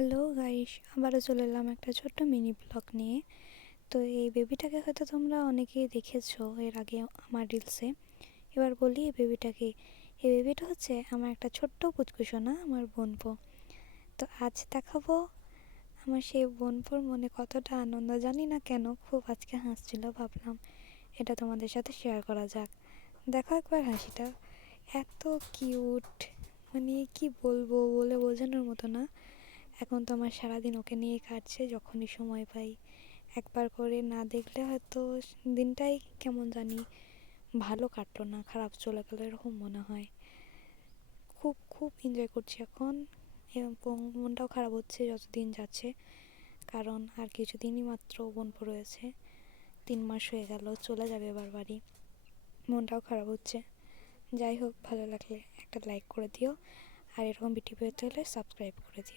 Hello guys, আবারও চলে এলাম একটা ছোট্ট মিনি ব্লগ নিয়ে। তো এই বেবিটাকে হয়তো তোমরা অনেকেই দেখেছো এর আগে আমার রিলসে। এবার বলি এই বেবিটাকে, এই বেবিটা হচ্ছে আমার একটা ছোট্ট পুচকুসোনা, আমার বোনপো। তো আজ দেখাবো আমার সেই বোনপোর মনে কতটা আনন্দ, জানি না কেন খুব আজকে হাসছিল। ভাবলাম এটা তোমাদের সাথে শেয়ার করা যাক। দেখো একবার হাসিটা, এত কিউট, মানে কি বলবো, বলে বোঝানোর মতো না। এখন তো আমার সারাদিন ওকে নিয়ে কাটছে, যখনই সময় পাই একবার করে না দেখলে হয়তো দিনটাই কেমন জানি ভালো কাটলো না, খারাপ চলে গেলো এরকম মনে হয়। খুব খুব এনজয় করছি এখন, এবং মনটাও খারাপ হচ্ছে যত দিন যাচ্ছে, কারণ আর কিছুদিনই মাত্র বোনপো রয়েছে। 3 মাস হয়ে গেল, চলে যাবে এবার বাড়ি। মনটাও খারাপ হচ্ছে। যাই হোক, ভালো লাগলে একটা লাইক করে দিও, আর এরকম ভিডিও পেতে হলে সাবস্ক্রাইব করে দিও।